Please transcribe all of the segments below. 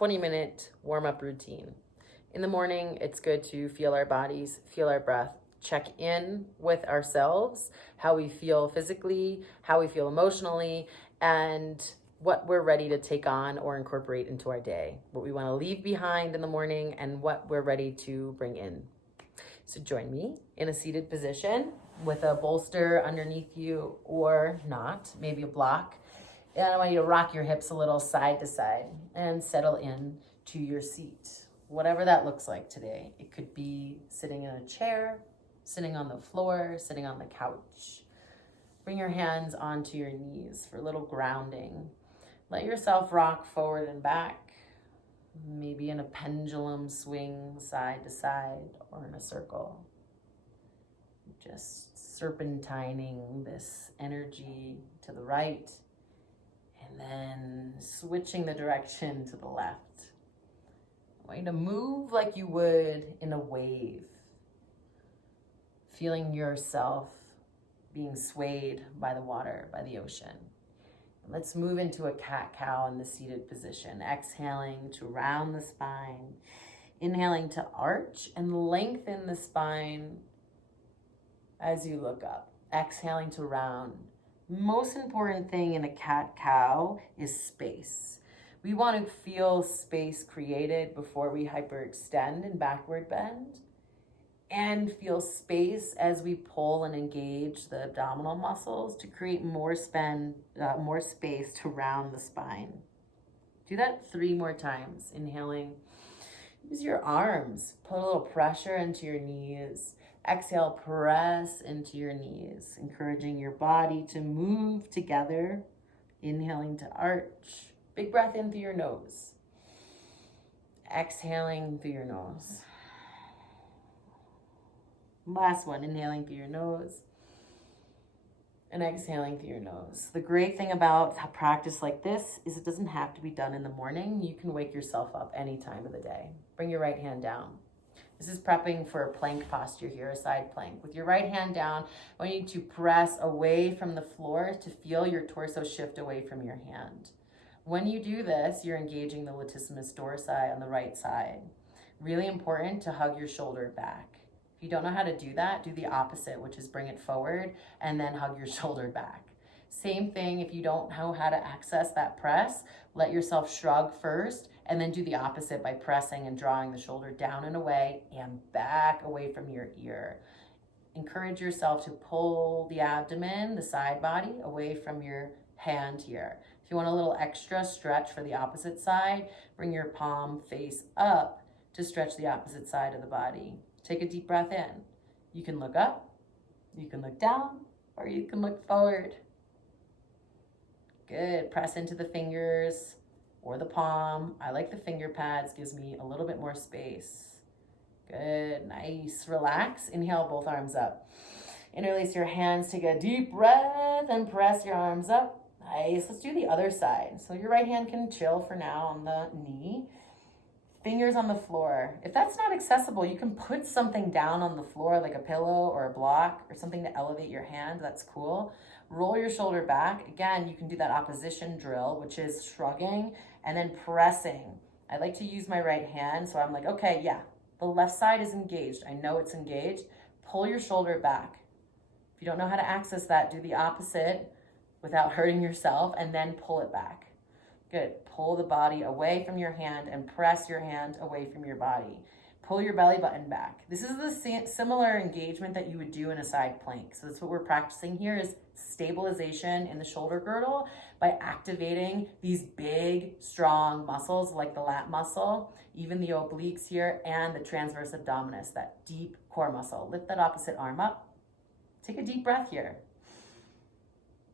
20-minute warm-up routine. In the morning, it's good to feel our bodies, feel our breath, check in with ourselves, how we feel physically, how we feel emotionally, and what we're ready to take on or incorporate into our day, what we want to leave behind in the morning, and what we're ready to bring in. So join me in a seated position with a bolster underneath you or not, maybe a block. And I want you to rock your hips a little side to side and settle in to your seat, whatever that looks like today. It could be sitting in a chair, sitting on the floor, sitting on the couch. Bring your hands onto your knees for a little grounding. Let yourself rock forward and back, maybe in a pendulum swing side to side or in a circle. Just serpentining this energy to the right and then switching the direction to the left. I want you to move like you would in a wave, feeling yourself being swayed by the water, by the ocean. Let's move into a cat-cow in the seated position, exhaling to round the spine, inhaling to arch and lengthen the spine as you look up, exhaling to round. Most important thing in a cat-cow is space. We want to feel space created before we hyperextend and backward bend, and feel space as we pull and engage the abdominal muscles to create more space to round the spine. Do that 3 more times. Inhaling, use your arms, put a little pressure into your knees. Exhale, press into your knees, encouraging your body to move together. Inhaling to arch. Big breath in through your nose. Exhaling through your nose. Last one, inhaling through your nose and exhaling through your nose. The great thing about a practice like this is it doesn't have to be done in the morning. You can wake yourself up any time of the day. Bring your right hand down. This is prepping for a plank posture here, a side plank. With your right hand down, I want you to press away from the floor to feel your torso shift away from your hand. When you do this, you're engaging the latissimus dorsi on the right side. Really important to hug your shoulder back. If you don't know how to do that, do the opposite, which is bring it forward and then hug your shoulder back. Same thing, if you don't know how to access that press, let yourself shrug first and then do the opposite by pressing and drawing the shoulder down and away and back away from your ear. Encourage yourself to pull the abdomen, the side body, away from your hand here. If you want a little extra stretch for the opposite side, bring your palm face up to stretch the opposite side of the body. Take a deep breath in. You can look up, you can look down, or you can look forward. Good. Press into the fingers or the palm. I like the finger pads, gives me a little bit more space. Good. Nice. Relax. Inhale, both arms up. Interlace your hands, take a deep breath, and press your arms up. Nice. Let's do the other side. So your right hand can chill for now on the knee. Fingers on the floor. If that's not accessible, you can put something down on the floor like a pillow or a block or something to elevate your hand. That's cool. Roll your shoulder back. Again, you can do that opposition drill, which is shrugging and then pressing. I like to use my right hand. So I'm like, okay, yeah, the left side is engaged. I know it's engaged. Pull your shoulder back. If you don't know how to access that, do the opposite without hurting yourself and then pull it back. Good. Pull the body away from your hand and press your hand away from your body. Pull your belly button back. This is the similar engagement that you would do in a side plank. So that's what we're practicing here is stabilization in the shoulder girdle by activating these big, strong muscles like the lat muscle, even the obliques here, and the transverse abdominis, that deep core muscle. Lift that opposite arm up. Take a deep breath here.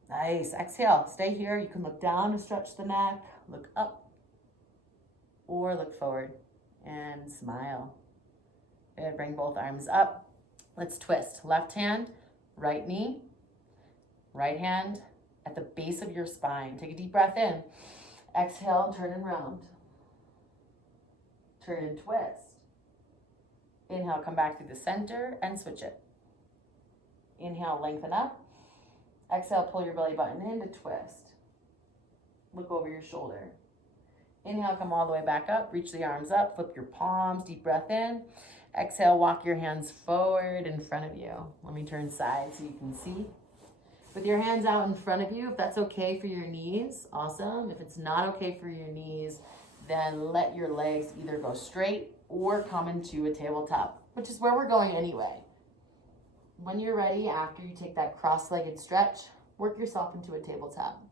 Nice. Exhale. Stay here. You can look down to stretch the neck, look up, or look forward and smile. Good. Bring both arms up. Let's twist. Left hand, right knee, right hand at the base of your spine. Take a deep breath in. Exhale, turn and round. Turn and twist. Inhale, come back through the center and switch it. Inhale, lengthen up. Exhale, pull your belly button in to twist. Look over your shoulder. Inhale, come all the way back up. Reach the arms up. Flip your palms. Deep breath in. Exhale, walk your hands forward in front of you. Let me turn sides so you can see. With your hands out in front of you, if that's okay for your knees, awesome. If it's not okay for your knees, then let your legs either go straight or come into a tabletop, which is where we're going anyway. When you're ready, after you take that cross-legged stretch, work yourself into a tabletop.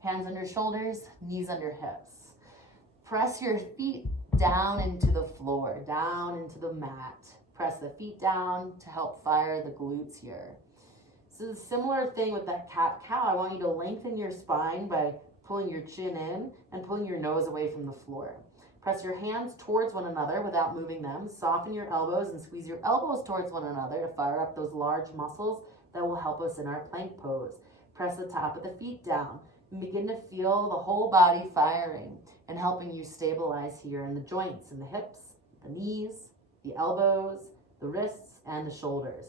Hands under shoulders, knees under hips. Press your feet down into the floor, down into the mat. Press the feet down to help fire the glutes here. So the similar thing with that cat-cow, I want you to lengthen your spine by pulling your chin in and pulling your nose away from the floor. Press your hands towards one another without moving them. Soften your elbows and squeeze your elbows towards one another to fire up those large muscles that will help us in our plank pose. Press the top of the feet down and begin to feel the whole body firing and helping you stabilize here in the joints, in the hips, the knees, the elbows, the wrists, and the shoulders.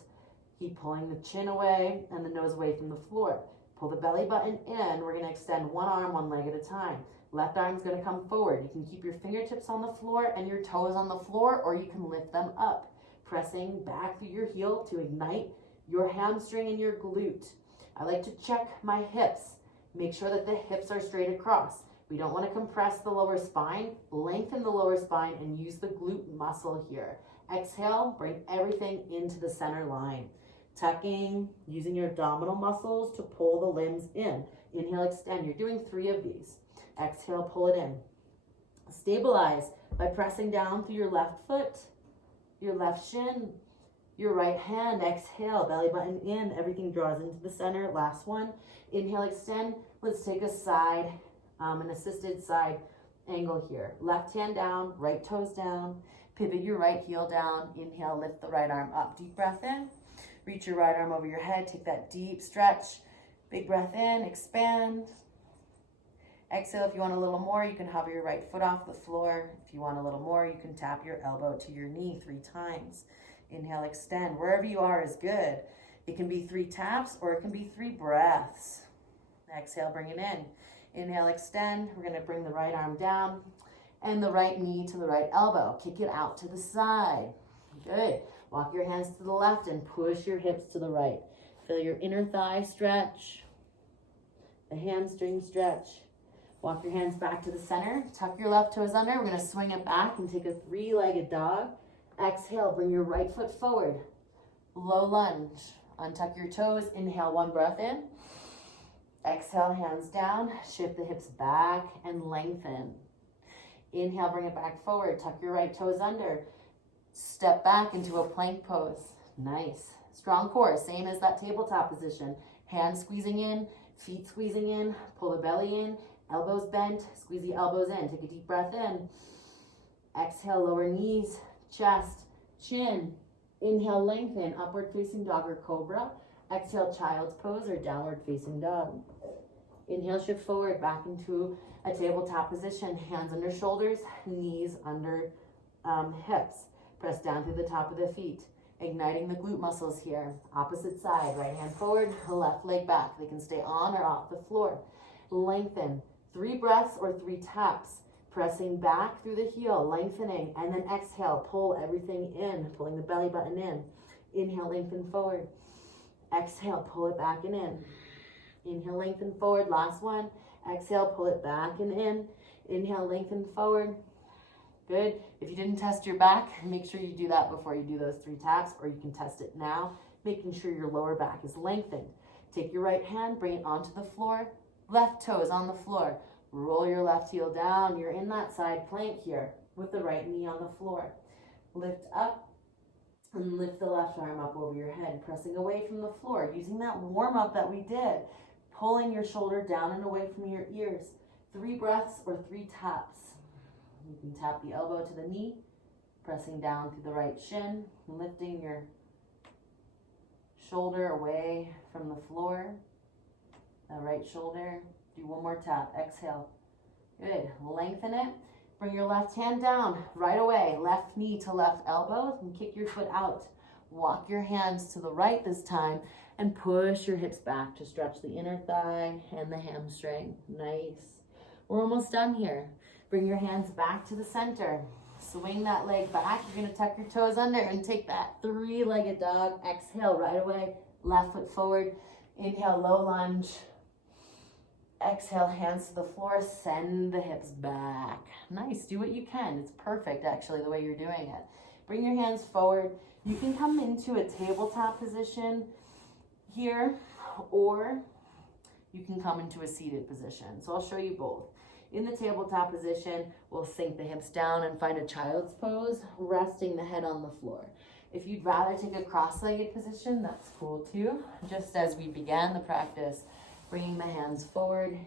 Keep pulling the chin away and the nose away from the floor. Pull the belly button in. We're going to extend one arm, one leg at a time. Left arm's going to come forward. You can keep your fingertips on the floor and your toes on the floor, or you can lift them up, pressing back through your heel to ignite your hamstring and your glute. I like to check my hips. Make sure that the hips are straight across. We don't want to compress the lower spine. Lengthen the lower spine and use the glute muscle here. Exhale, bring everything into the center line. Tucking, using your abdominal muscles to pull the limbs in. Inhale, extend. You're doing 3 of these. Exhale, pull it in. Stabilize by pressing down through your left foot, your left shin, your right hand. Exhale, belly button in. Everything draws into the center. Last one. Inhale, extend. Let's take a side, an assisted side angle here. Left hand down, right toes down. Pivot your right heel down. Inhale, lift the right arm up. Deep breath in. Reach your right arm over your head. Take that deep stretch. Big breath in, expand. Exhale, if you want a little more, you can hover your right foot off the floor. If you want a little more, you can tap your elbow to your knee 3 times. Inhale, extend. Wherever you are is good. It can be 3 taps or it can be 3 breaths. Exhale, bring it in. Inhale, extend. We're going to bring the right arm down and the right knee to the right elbow. Kick it out to the side. Good. Walk your hands to the left and push your hips to the right. Feel your inner thigh stretch, the hamstring stretch. Walk your hands back to the center. Tuck your left toes under. We're going to swing it back and take a 3-legged dog. Exhale, bring your right foot forward. Low lunge. Untuck your toes. Inhale, 1 breath in. Exhale, hands down. Shift the hips back and lengthen. Inhale, bring it back forward. Tuck your right toes under. Step back into a plank pose. Nice. Strong core, same as that tabletop position. Hands squeezing in, feet squeezing in. Pull the belly in. Elbows bent, squeeze the elbows in. Take a deep breath in. Exhale, lower knees, chest, chin. Inhale, lengthen, upward facing dog or cobra. Exhale, child's pose or downward facing dog. Inhale, shift forward, back into a tabletop position. Hands under shoulders, knees under hips. Press down through the top of the feet. Igniting the glute muscles here. Opposite side, right hand forward, left leg back. They can stay on or off the floor. Lengthen. 3 breaths or 3 taps. Pressing back through the heel, lengthening, and then exhale, pull everything in, pulling the belly button in. Inhale, lengthen forward. Exhale, pull it back and in. Inhale, lengthen forward. Last one. Exhale, pull it back and in. Inhale, lengthen forward. Good. If you didn't test your back, make sure you do that before you do those 3 taps, or you can test it now, making sure your lower back is lengthened. Take your right hand, bring it onto the floor. Left toes on the floor. Roll your left heel down. You're in that side plank here with the right knee on the floor. Lift up and lift the left arm up over your head, pressing away from the floor, using that warm up that we did, pulling your shoulder down and away from your ears. 3 breaths or 3 taps. You can tap the elbow to the knee, pressing down through the right shin, lifting your shoulder away from the floor. The right shoulder. Do 1 more tap. Exhale. Good. Lengthen it. Bring your left hand down right away. Left knee to left elbow and kick your foot out. Walk your hands to the right this time and push your hips back to stretch the inner thigh and the hamstring. Nice. We're almost done here. Bring your hands back to the center. Swing that leg back. You're gonna tuck your toes under and take that three-legged dog. Exhale right away, left foot forward. Inhale, low lunge. Exhale, hands to the floor, send the hips back. Nice, do what you can. It's perfect actually the way you're doing it. Bring your hands forward. You can come into a tabletop position here, or you can come into a seated position. So I'll show you both. In the tabletop position, we'll sink the hips down and find a child's pose, resting the head on the floor. If you'd rather take a cross-legged position, that's cool too. Just as we began the practice, bringing the hands forward.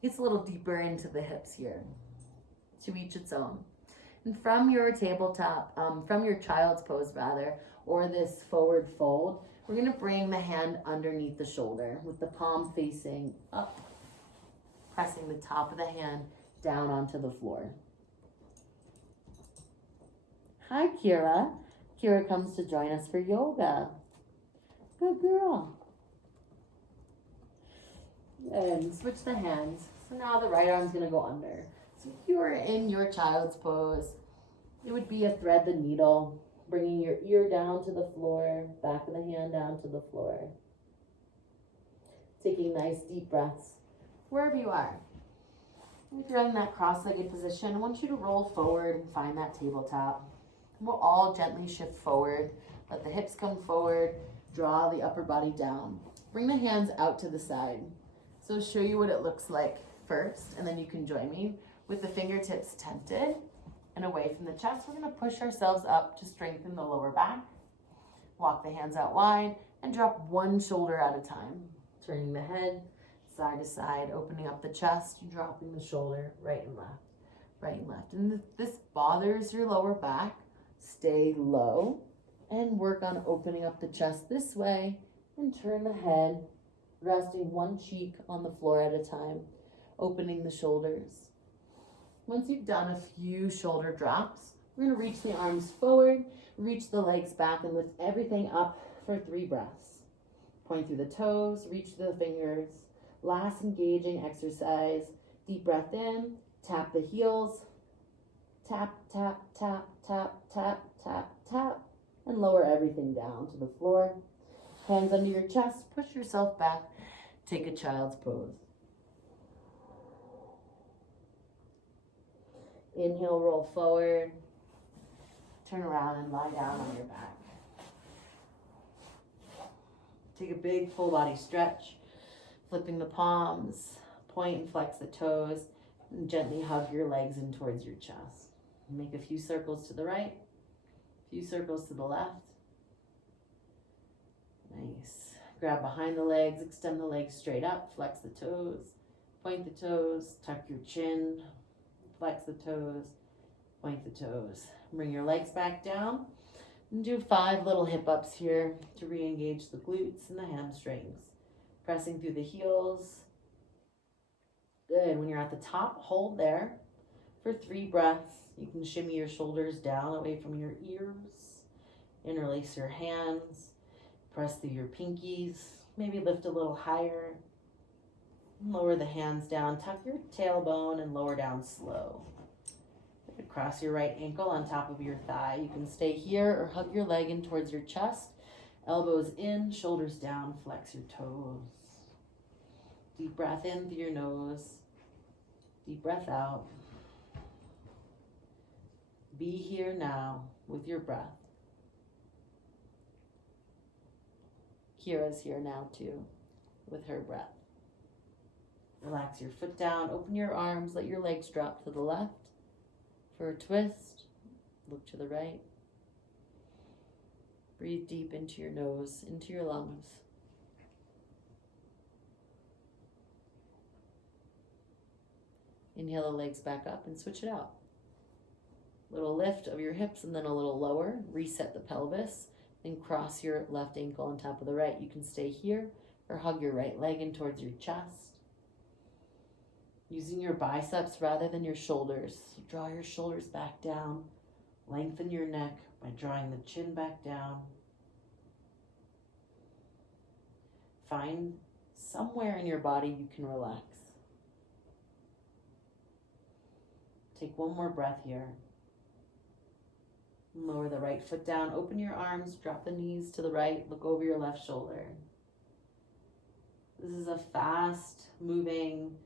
Gets a little deeper into the hips here. To each its own. And from your tabletop, from your child's pose rather, or this forward fold, we're gonna bring the hand underneath the shoulder with the palm facing up, pressing the top of the hand down onto the floor. Hi, Kira. Kira comes to join us for yoga. Good girl. And switch the hands. So now the right arm's gonna go under. So if you were in your child's pose, it would be a thread the needle, bringing your ear down to the floor, back of the hand down to the floor. Taking nice deep breaths wherever you are. If you're in that cross-legged position, I want you to roll forward and find that tabletop. We'll all gently shift forward. Let the hips come forward. Draw the upper body down. Bring the hands out to the side. So show you what it looks like first, and then you can join me with the fingertips tented and away from the chest. We're gonna push ourselves up to strengthen the lower back. Walk the hands out wide and drop one shoulder at a time. Turning the head side to side, opening up the chest, dropping the shoulder right and left, right and left. And if this bothers your lower back, stay low and work on opening up the chest this way and turn the head, resting one cheek on the floor at a time, opening the shoulders. Once you've done a few shoulder drops, we're gonna reach the arms forward, reach the legs back, and lift everything up for 3 breaths. Point through the toes, reach the fingers. Last engaging exercise. Deep breath in, tap the heels, tap, tap, tap, tap, tap, tap, tap, and lower everything down to the floor. Hands under your chest, push yourself back, take a child's pose. Inhale, roll forward, turn around and lie down on your back. Take a big full body stretch, flipping the palms, point and flex the toes, and gently hug your legs in towards your chest. Make a few circles to the right, a few circles to the left. Nice. Grab behind the legs, extend the legs straight up, flex the toes, point the toes, tuck your chin, flex the toes, point the toes. Bring your legs back down and do 5 little hip ups here to re-engage the glutes and the hamstrings. Pressing through the heels. Good. When you're at the top, hold there for 3 breaths. You can shimmy your shoulders down away from your ears. Interlace your hands. Press through your pinkies. Maybe lift a little higher. Lower the hands down. Tuck your tailbone and lower down slow. Cross your right ankle on top of your thigh. You can stay here or hug your leg in towards your chest. Elbows in, shoulders down, flex your toes. Deep breath in through your nose. Deep breath out. Be here now with your breath. Kira's here now too with her breath. Relax your foot down, open your arms, let your legs drop to the left for a twist. Look to the right. Breathe deep into your nose, into your lungs. Inhale the legs back up and switch it out. Little lift of your hips and then a little lower. Reset the pelvis. Then cross your left ankle on top of the right. You can stay here or hug your right leg in towards your chest. Using your biceps rather than your shoulders. Draw your shoulders back down. Lengthen your neck by drawing the chin back down. Find somewhere in your body you can relax. take one more breath here. Lower the right foot down, open your arms, drop the knees to the right, look over your left shoulder. This is a fast moving,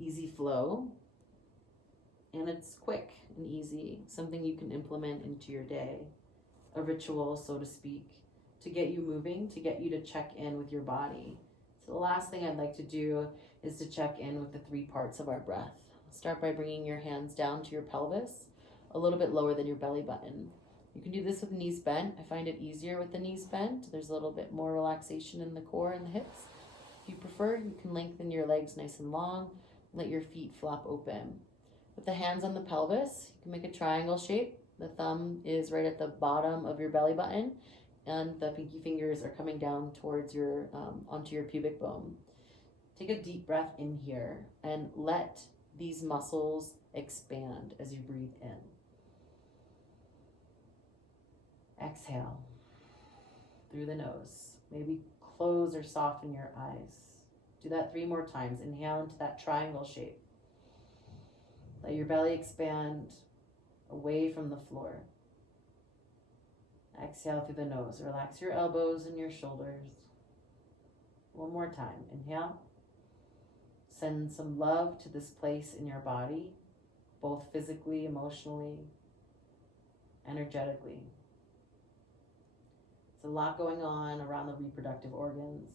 easy flow, and it's quick and easy, something you can implement into your day, a ritual, so to speak, to get you moving, to get you to check in with your body. So the last thing I'd like to do is to check in with the 3 parts of our breath. Start by bringing your hands down to your pelvis, a little bit lower than your belly button. You can do this with knees bent. I find it easier with the knees bent. There's a little bit more relaxation in the core and the hips. If you prefer, you can lengthen your legs nice and long, let your feet flop open. With the hands on the pelvis, you can make a triangle shape. The thumb is right at the bottom of your belly button, and the pinky fingers are coming down towards your, onto your pubic bone. Take a deep breath in here and let these muscles expand as you breathe in. Exhale through the nose. Maybe close or soften your eyes. Do that 3 more times. Inhale into that triangle shape. Let your belly expand away from the floor. Exhale through the nose. Relax your elbows and your shoulders. One more time. Inhale. Send some love to this place in your body, both physically, emotionally, energetically. There's a lot going on around the reproductive organs,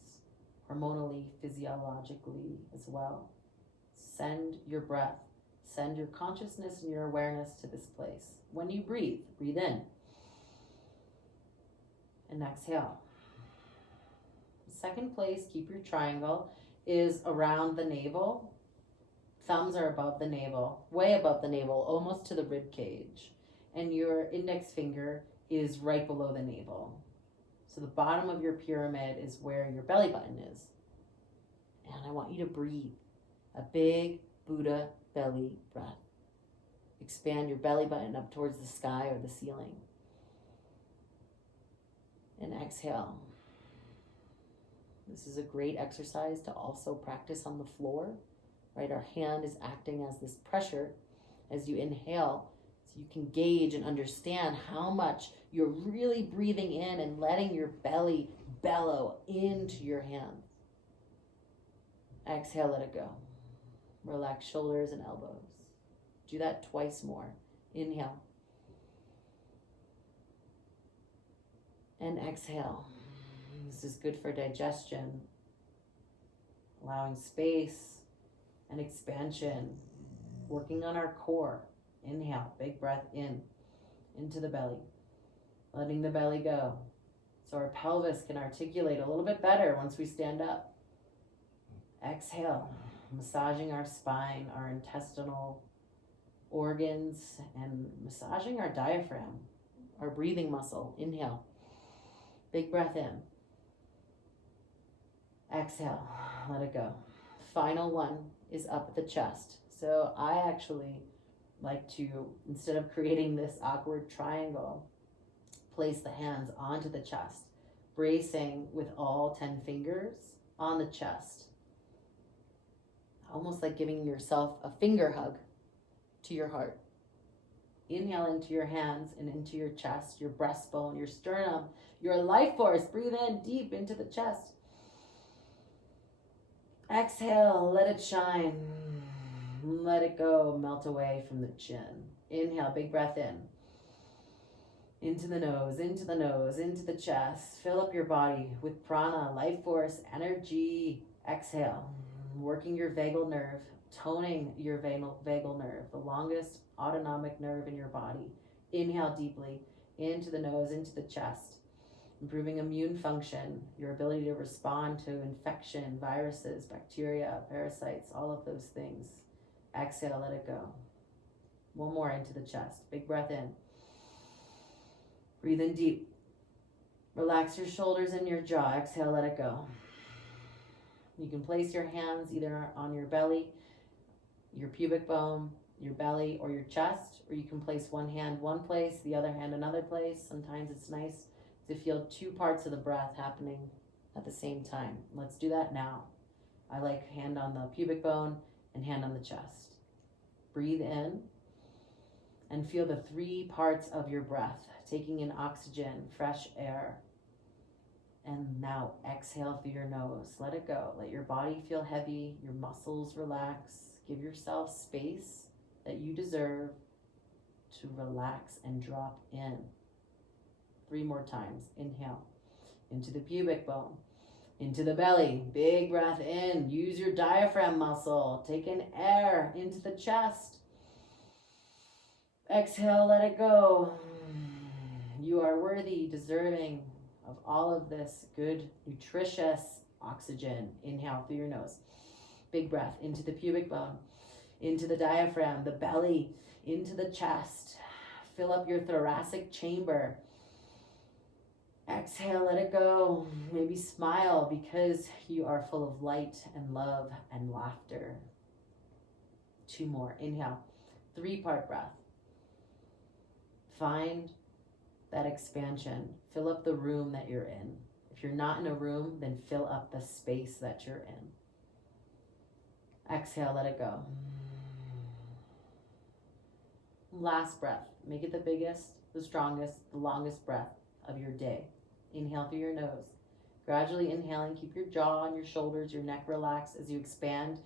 hormonally, physiologically as well. Send your breath, send your consciousness and your awareness to this place. When you breathe, breathe in and exhale. The second place, keep your triangle, is around the navel. Thumbs are above the navel, way above the navel, almost to the rib cage. And your index finger is right below the navel. So the bottom of your pyramid is where your belly button is. And I want you to breathe a big Buddha belly breath. Expand your belly button up towards the sky or the ceiling. And exhale. This is a great exercise to also practice on the floor, right? Our hand is acting as this pressure as you inhale, so you can gauge and understand how much you're really breathing in and letting your belly bellow into your hands. Exhale, let it go. Relax shoulders and elbows. Do that twice more. Inhale. And exhale. This is good for digestion, allowing space and expansion, working on our core. Inhale, big breath in, into the belly, letting the belly go. So our pelvis can articulate a little bit better once we stand up. Exhale, massaging our spine, our intestinal organs, and massaging our diaphragm, our breathing muscle. Inhale, big breath in. Exhale, let it go. Final one is up at the chest. So I actually like to, instead of creating this awkward triangle, place the hands onto the chest, bracing with all 10 fingers on the chest. Almost like giving yourself a finger hug to your heart. Inhale into your hands and into your chest, your breastbone, your sternum, your life force. Breathe in deep into the chest. Exhale, let it shine. Let it go, melt away from the chin. Inhale, big breath in. Into the nose, into the nose, into the chest. Fill up your body with prana, life force, energy. Exhale, working your vagal nerve, toning your vagal nerve, the longest autonomic nerve in your body. Inhale deeply, into the nose, into the chest. Improving immune function, your ability to respond to infection, viruses, bacteria, parasites, all of those things. Exhale, let it go. One more into the chest. Big breath in. Breathe in deep. Relax your shoulders and your jaw. Exhale, let it go. You can place your hands either on your belly, your pubic bone, your belly, or your chest, or you can place one hand one place, the other hand another place. Sometimes it's nice to feel 2 parts of the breath happening at the same time. Let's do that now. I like hand on the pubic bone and hand on the chest. Breathe in And feel the 3 parts of your breath, taking in oxygen, fresh air. And now exhale through your nose. Let it go. Let your body feel heavy, your muscles relax. Give yourself space that you deserve to relax and drop in. 3 more times. Inhale into the pubic bone, into the belly. Big breath in. Use your diaphragm muscle. Take in air into the chest. Exhale, let it go. You are worthy, deserving of all of this good, nutritious oxygen. Inhale through your nose. Big breath into the pubic bone, into the diaphragm, the belly, into the chest. Fill up your thoracic chamber. Exhale, let it go. Maybe smile because you are full of light and love and laughter. 2 more. Inhale. 3-part breath. Find that expansion. Fill up the room that you're in. If you're not in a room, then fill up the space that you're in. Exhale, let it go. Last breath. Make it the biggest, the strongest, the longest breath of your day. Inhale through your nose. Gradually inhaling, keep your jaw and your shoulders, your neck relaxed as you expand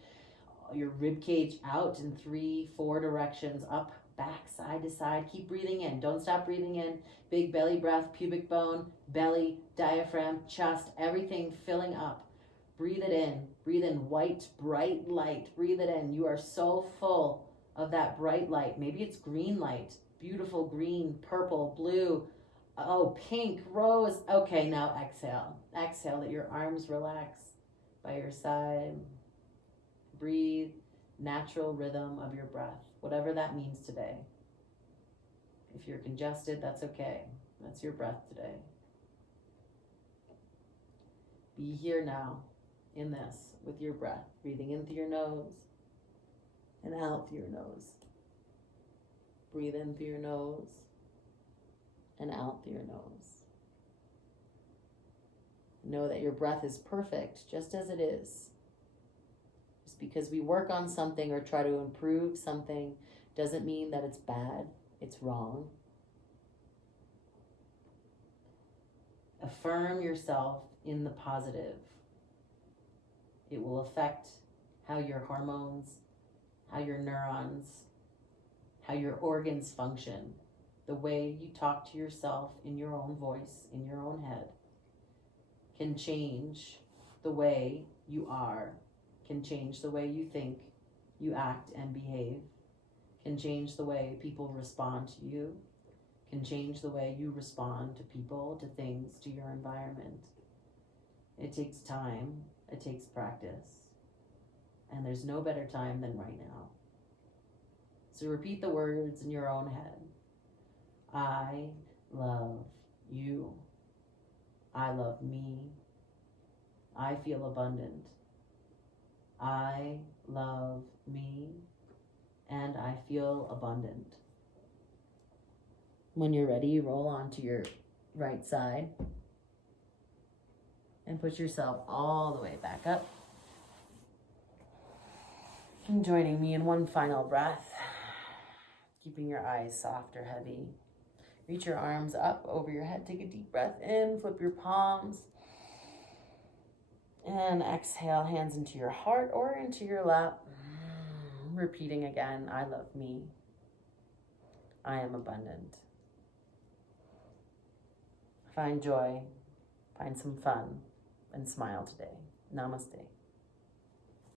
your rib cage out in 3, 4 directions, up, back, side to side. Keep breathing in. Don't stop breathing in. Big belly breath, pubic bone, belly, diaphragm, chest, everything filling up. Breathe it in. Breathe in white, bright light. Breathe it in. You are so full of that bright light. Maybe it's green light. Beautiful green, purple, blue, oh, pink, rose. Okay, now exhale. Exhale, let your arms relax by your side. Breathe. Natural rhythm of your breath, whatever that means today. If you're congested, that's okay. That's your breath today. Be here now in this with your breath, breathing in through your nose and out through your nose. Breathe in through your nose and out through your nose. Know that your breath is perfect just as it is. Because we work on something or try to improve something doesn't mean that it's bad, it's wrong. Affirm yourself in the positive. It will affect how your hormones, how your neurons, how your organs function. The way you talk to yourself in your own voice, in your own head, can change the way you are, can change the way you think, you act and behave, can change the way people respond to you, can change the way you respond to people, to things, to your environment. It takes time, it takes practice, and there's no better time than right now. So repeat the words in your own head. I love you. I love me. I feel abundant. I love me, and I feel abundant. When you're ready, roll onto your right side and put yourself all the way back up. And joining me in one final breath, keeping your eyes soft or heavy. Reach your arms up over your head. Take a deep breath in, flip your palms. And exhale, hands into your heart or into your lap. Repeating again, I love me. I am abundant. Find joy, find some fun, and smile today. Namaste.